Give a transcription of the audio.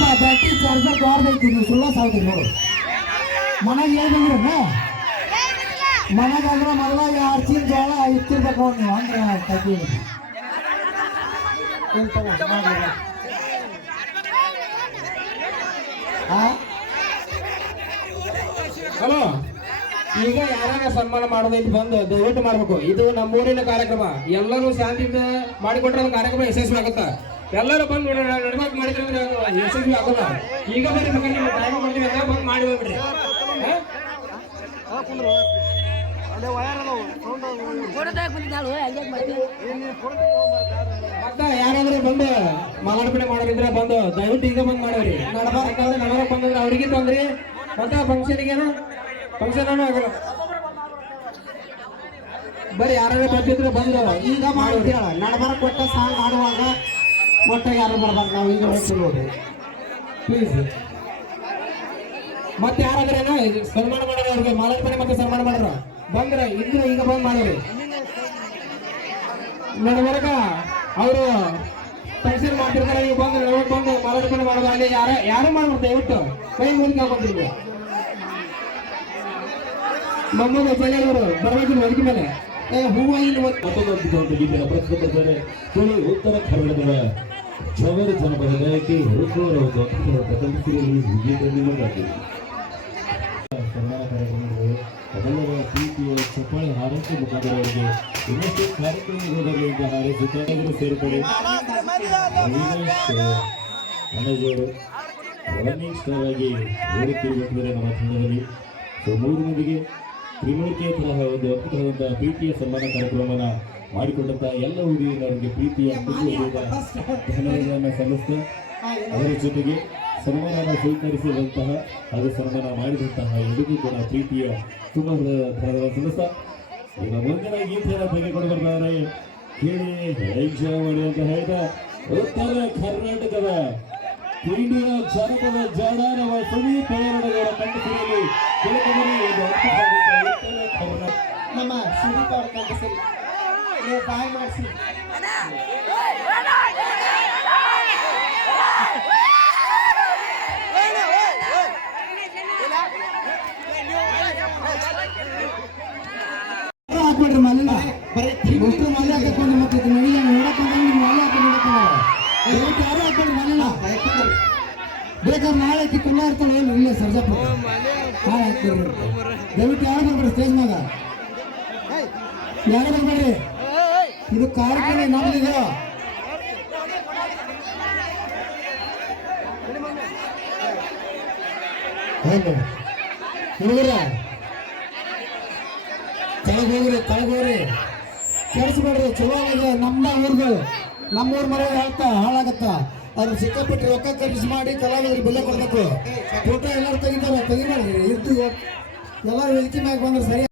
battery charger ದೊಡ್ಡದೈತಿ ನೀವು ಸುಳ್ಳ ಸಾವ್ತೀರಿ ನೋಡು ಮನೆಗೆ ಹೇಳ್ಬೇಕ್ರಣ್ಣ ಮನೆಗಾದ್ರೆ ಮೊದಲ 2 ಚೀಲ ಜೋಳ ಇತ್ತಿರ್ಬೇಕು ನೋಡಿ ನೀವು ಅಂದ್ರೆ ತಗ್ಗಿ ಹಲೋ ಈಗ ಯಾರಾಗ ಸನ್ಮಾನ ಮಾಡೋದೈತಿ ಬಂದು ದಯವಿಟ್ಟು ಮಾಡ್ಬೇಕು ಇದು ನಮ್ಮೂರಿನ ಕಾರ್ಯಕ್ರಮ ಎಲ್ಲರೂ ಶಾಂತಿಯಿಂದ ಮಾಡಿಕೊಟ್ರೆ ಒಂದು ಕಾರ್ಯಕ್ರಮ ಯಶಸ್ವಿ ಆಗುತ್ತಾ ಎಲ್ಲರೂ ಬಂದು ನಡ್ಬೇಕು ಮಾಡಿದ್ರೆ ಯಶಸ್ವಿ ಆಗೋಲ್ಲ ಈಗ ಬರ್ರಿ ನಿಮ್ಮ ಟೈಮ್ ಕೊಡ್ತೀವಿ ಅಂತ ಬಂದು ಮಾಡಿ ಹೋಗ್ಬಿಡ್ರಿ ಮತ್ತೆ ಯಾರಾದ್ರೂ ಬಂದು ಮಾಲಾರ್ಪಣೆ ಮಾಡೋದಿದ್ರೆ ಬಂದು ದಯವಿಟ್ಟು ಈಗ ಬಂದು ಮಾಡವ್ರಿ ನಡಬಾರಕ್ ಬಂದ್ರೆ ಅವ್ರಿಗೆ ತೊಂದ್ರಿ ಮತ್ತೆ ಫಂಕ್ಷನ್ಗೇನು ಫಂಕ್ಷನ್ ಆಗಲ್ಲ ಬರೀ ಯಾರು ಬರ್ತಿದ್ರು ಬಂದು ಈಗ ಮಾಡಿ ನಡಬಾರ ಕೊಟ್ಟ ಸಾಂಗ್ ಆಡುವಾಗ ಒಟ್ಟ ಯಾರು ಬರ್ಬಾರ್ದು ನಾವು ಈಗ ಹೇಳ್ತೀವಿ ನೋಡ್ರಿ ಪ್ಲೀಸ್ ಮತ್ತೆ ಯಾರಾದ್ರೇನ ಸನ್ಮಾನ ಮಾಡೋರು ಅವ್ರಿಗೆ ಮಾಲಾರ್ಪಣೆ ಮತ್ತೆ ಸನ್ಮಾನ ಮಾಡೋರು ಬಂದ್ರೆ ಇದ್ರು ಈಗ ಬಂದ್ ಮಾಡೋರಿ ನಡಬಾರಕ ಅವರು ಫಂಕ್ಷನ್ ಮಾಡ್ತಿರ್ತಾರೆ ಈಗ ಬಂದು ಬಂದು ಮಾಲಾರ್ಪಣೆ ಮಾಡೋದು ಅಲ್ಲಿ ಯಾರು ಮಾಡ್ಬೋದು ದಯವಿಟ್ಟು ಕೈ ಮೂಲಕ ಹಾಕೋತಿರ್ಬೇಕು ಮೊಹಮ್ಮದ್ ಜಲೀಲವರು ಬರಬೇಕು ವೇದಿಕೆ ಮೇಲೆ ಹೂವ ಗೀತೆಯ ಪ್ರಸ್ತುತಪಡಿಸಿದ್ದಾರೆ ತುಳು ಉತ್ತರ ಕನ್ನಡದ ಜವರ ಜನಪದ ಗಾಯಕಿ ಹುಡುಗರು ಸನ್ಮಾನ ಕಾರ್ಯಕ್ರಮಗಳು ಅದೆಲ್ಲರ ಪ್ರೀತಿಯ ಚಪ್ಪಾಳೆ ಹಾರೈಕೆ ಮುಖಾಂತರ ಅವರಿಗೆ ಇನ್ನಷ್ಟು ಕಾರ್ಯಕ್ರಮಗಳಲ್ಲಿ ಹಾರೈಸುತ್ತಾರೆ ಸೇರ್ಪಡೆ ಅಣ್ಣಜಿಯವರು ರನ್ನಿಂಗ್ ಸ್ಟಾರ್ ಆಗಿ ಓಡುತ್ತಿರುವಂತಿದ್ದಾರೆ ನಮ್ಮ ತಂಡದಲ್ಲಿ ಸೊ 3 ಮಂದಿಗೆ ತ್ರಿಮೂರ್ತಿಯ ತರಹ ಒಂದು ಅದ್ಭುತವಾದಂತಹ ಪ್ರೀತಿಯ ಸನ್ಮಾನ ಕಾರ್ಯಕ್ರಮವನ್ನು ಮಾಡಿಕೊಂಡಂತಹ ಎಲ್ಲ ಹಿರಿಯರಿಗೆ ಪ್ರೀತಿಯ ಧನ್ಯವಾದಗಳನ್ನು ಸಲ್ಲಿಸ್ತಾ ಅದರ ಜೊತೆಗೆ ಸನ್ಮಾನ ಸ್ವೀಕರಿಸಿದಂತಹ ಹಾಗೂ ಸನ್ಮಾನ ಮಾಡಿದಂತಹ ಎಲ್ಲರಿಗೂ ಕೂಡ ಪ್ರೀತಿಯ ತುಂಬ ಧನ್ಯವಾದ ಸಲ್ಲಿಸ್ತಾ ಈಗ ಮುಂದಿನ ಗೀತೆಯನ್ನು ತೆಗೆದುಕೊಂಡು ಬರ್ತಾರೆ ಕೇಳಿ ಹೆಜ್ಜಾವಳಿ ಅಂತ ಹೇಳಿದ ಉತ್ತರ ಕರ್ನಾಟಕದ ಇಂಡಿಯ ಜನಪದ ಜಾಡಾರವ ಸುದೀಪ್ ಅವರವರ ಕಂಠಸಿರಿಯಲ್ಲಿ ಕೆಲವೊಮ್ಮೆ ಒಂದು ಉತ್ತರ ಕರ್ನಾಟಕ ನಮ್ಮ ಸುದೀಪ್ ಅವರ ಕಂಠಸಿರಿ ನೀವು ಬಾಯ್ ಮಾಡಿಸಿ ಹಾಕ್ಬಿಡ್ರಿ ಮಲ್ಲ ಎಷ್ಟು ಮಲ್ಲ ಹಾಕೊಂಡು ಮತ್ತೆ ನನಗೆ ನೋಡಕ್ಕೆ ಮಲ್ಲ ಹಾಕೊಂಡು ನೋಡಕ್ಕೆ ಯಾರು ಹಾಕ್ಬಿಡ್ರಿ ಮಲ್ಲ ಬೇಕಾದ್ರೆ ನಾಳೆ ಕುಲ್ಲ ಇರ್ತಾಳೆ ಏನು ಇಲ್ಲ ಸರ್ಜಪ್ಪ ನಾಳೆ ಹಾಕ್ತೀರಿ ದಯವಿಟ್ಟು ಯಾರು ಬರ್ಬೇಡ್ರಿ ಸ್ಟೇಜ್ ಮ್ಯಾಗ ಯಾರು ಬರ್ಬೇಡ್ರಿ ಇದು ಕಾರ್ಯಕ್ರಮ ನಮ್ದಿದೆ ಹುಡುಗರ ಕೆಳಗೋಗ್ರಿ ಕೆಡಿಸ್ಬೇಡ್ರಿ ಚಲೋ ಆಗಿದೆ ನಮ್ಮೂರ್ ಮನೆ ಹೇಳ್ತಾ ಹಾಳಾಗತ್ತ ಅದ್ರ ಸಿಕ್ಕಾಪಟ್ಟೆ ರೊಕ್ಕ ಖರ್ಚು ಮಾಡಿ ಕಲಾವಿದರಿಗೆ ಬೆಲೆ ಕೊಡ್ಬೇಕು ಫೋಟೋ ಎಲ್ಲರೂ ತೆಗಿತಾರೆ ತೆಗಿಬೇಡ್ರಿ ಇರ್ತೀವಿ ಎಲ್ಲರೂ ವೇದಿಕೆ ಮ್ಯಾಗ ಬಂದ್ರೆ ಸರಿ